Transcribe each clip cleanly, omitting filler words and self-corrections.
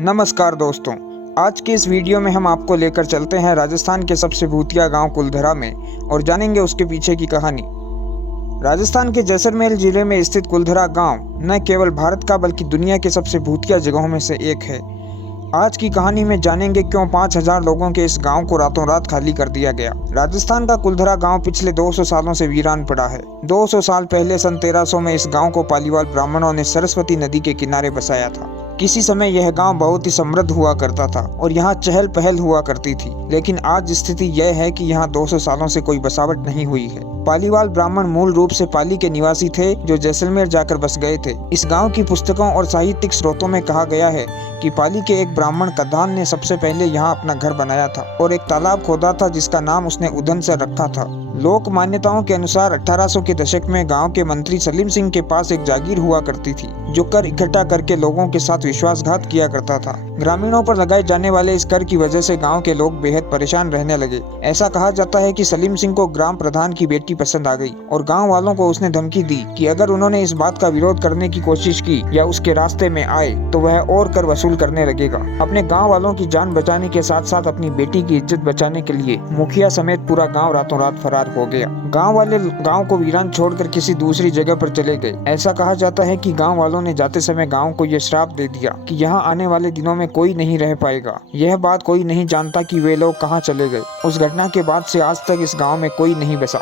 नमस्कार दोस्तों, आज के इस वीडियो में हम आपको लेकर चलते हैं राजस्थान के सबसे भूतिया गांव कुलधरा में और जानेंगे उसके पीछे की कहानी। राजस्थान के जैसलमेर जिले में स्थित कुलधरा गांव न केवल भारत का बल्कि दुनिया के सबसे भूतिया जगहों में से एक है। आज की कहानी में जानेंगे क्यों 5000 लोगों के इस गांव को रातों रात खाली कर दिया गया। राजस्थान का कुलधरा गांव पिछले 200 सालों से वीरान पड़ा है। 200 साल पहले सन 1300 में इस गांव को पालीवाल ब्राह्मणों ने सरस्वती नदी के किनारे बसाया था। किसी समय यह गांव बहुत ही समृद्ध हुआ करता था और यहाँ चहल पहल हुआ करती थी, लेकिन आज स्थिति यह है कि यहाँ 200 सालों से कोई बसावट नहीं हुई है। पालीवाल ब्राह्मण मूल रूप से पाली के निवासी थे जो जैसलमेर जाकर बस गए थे। इस गांव की पुस्तकों और साहित्यिक स्रोतों में कहा गया है कि पाली के एक ब्राह्मण कद्दान ने सबसे पहले यहाँ अपना घर बनाया था और एक तालाब खोदा था जिसका नाम उसने उधन से रखा था। लोक मान्यताओं के अनुसार 1800 के दशक में गांव के मंत्री सलीम सिंह के पास एक जागीर हुआ करती थी जो कर इकट्ठा करके लोगों के साथ विश्वासघात किया करता था। ग्रामीणों पर लगाए जाने वाले इस कर की वजह से गांव के लोग बेहद परेशान रहने लगे। ऐसा कहा जाता है कि सलीम सिंह को ग्राम प्रधान की बेटी पसंद आ गई और गांव वालों को उसने धमकी दी कि अगर उन्होंने इस बात का विरोध करने की कोशिश की या उसके रास्ते में आए तो वह और कर वसूल करने लगेगा। अपने गाँव वालों की जान बचाने के साथ साथ अपनी बेटी की इज्जत बचाने के लिए मुखिया समेत पूरा गाँव रातों रात फरार हो गया। गांव वाले गांव को वीरान छोड़कर किसी दूसरी जगह पर चले गए। ऐसा कहा जाता है कि गांव वालों ने जाते समय गांव को यह श्राप दे दिया कि यहाँ आने वाले दिनों में कोई नहीं रह पाएगा। यह बात कोई नहीं जानता कि वे लोग कहाँ चले गए। उस घटना के बाद से आज तक इस गांव में कोई नहीं बसा।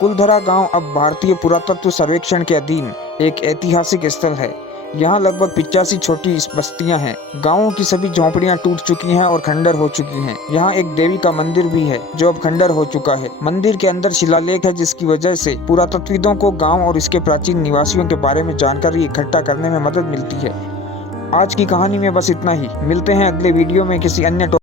कुलधरा गांव अब भारतीय पुरातत्व सर्वेक्षण के अधीन एक ऐतिहासिक स्थल है। यहाँ लगभग 85 छोटी बस्तियां हैं। गांवों की सभी झोंपड़ियां टूट चुकी हैं और खंडर हो चुकी हैं। यहाँ एक देवी का मंदिर भी है जो अब खंडर हो चुका है। मंदिर के अंदर शिलालेख है जिसकी वजह से पुरातत्वविदों को गांव और इसके प्राचीन निवासियों के बारे में जानकारी इकट्ठा करने में मदद मिलती है। आज की कहानी में बस इतना ही। मिलते हैं अगले वीडियो में किसी अन्य